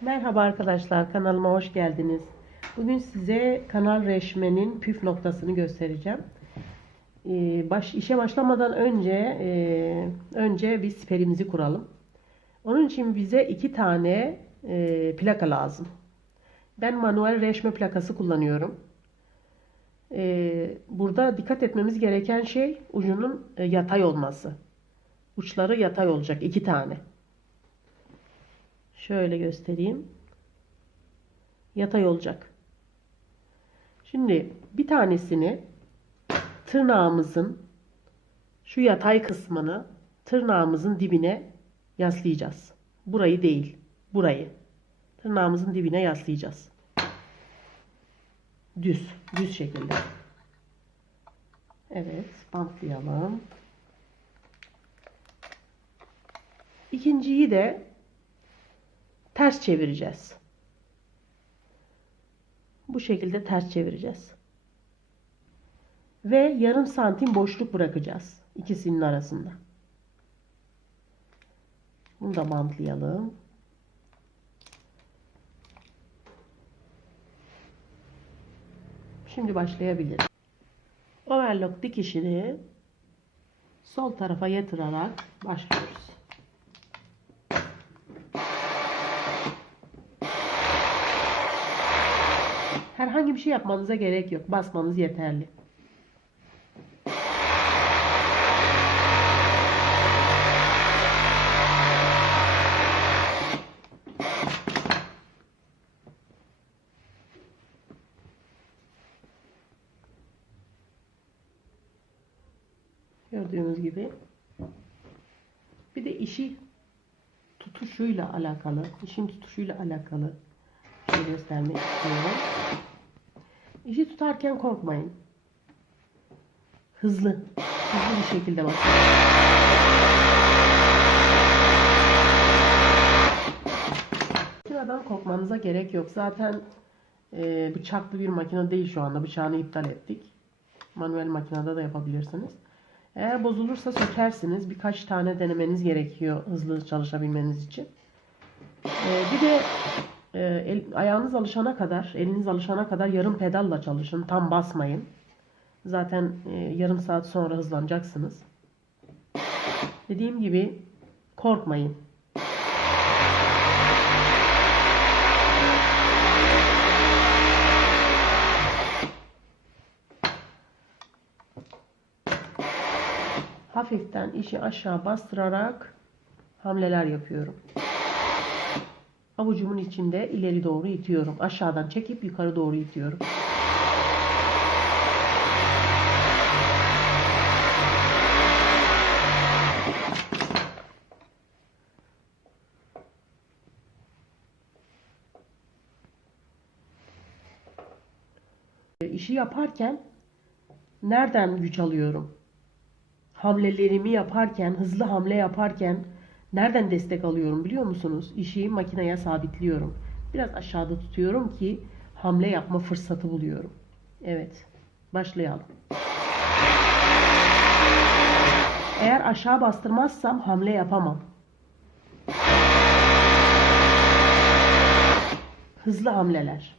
Merhaba arkadaşlar kanalıma hoş geldiniz. Bugün size kanal reşmenin püf noktasını göstereceğim. Ee, baş, işe başlamadan önce e, önce bir siperimizi kuralım. Onun için bize iki tane e, plaka lazım. Ben manuel reşme plakası kullanıyorum. Ee, burada dikkat etmemiz gereken şey ucunun e, yatay olması. Uçları yatay olacak iki tane. Şöyle göstereyim. Yatay olacak. Şimdi bir tanesini tırnağımızın şu yatay kısmını tırnağımızın dibine yaslayacağız. Burayı değil, burayı. Tırnağımızın dibine yaslayacağız. Düz, düz şekilde. Evet, bantlayalım. İkinciyi de ters çevireceğiz. Bu şekilde ters çevireceğiz. Ve yarım santim boşluk bırakacağız ikisinin arasında. Bunu da bantlayalım. Şimdi başlayabiliriz. Overlock dikişini sol tarafa yatırarak başlıyoruz. Herhangi bir şey yapmanıza gerek yok. Basmanız yeterli. Gördüğünüz gibi. Bir de işi tutuşuyla alakalı, işin tutuşuyla alakalı şey göstermek istiyorum. İşi tutarken korkmayın. Hızlı, hızlı bir şekilde bakın. Makineden korkmanıza gerek yok. Zaten e, bıçaklı bir makine değil şu anda. Bıçağını iptal ettik. Manuel makinede de yapabilirsiniz. Eğer bozulursa sökersiniz. Birkaç tane denemeniz gerekiyor hızlı çalışabilmeniz için. E, bir de e, el, ayağınız alışana kadar, eliniz alışana kadar yarım pedalla çalışın. Tam basmayın. Zaten e, yarım saat sonra hızlanacaksınız. Dediğim gibi korkmayın. Hafiften işi aşağı bastırarak hamleler yapıyorum. Avucumun içinde ileri doğru itiyorum. Aşağıdan çekip yukarı doğru itiyorum. İşi yaparken nereden güç alıyorum? Hamlelerimi yaparken, hızlı hamle yaparken Nereden destek alıyorum biliyor musunuz? İşi makineye sabitliyorum. Biraz aşağıda tutuyorum ki hamle yapma fırsatı buluyorum. Evet. Başlayalım. Eğer aşağı bastırmazsam hamle yapamam. Hızlı hamleler.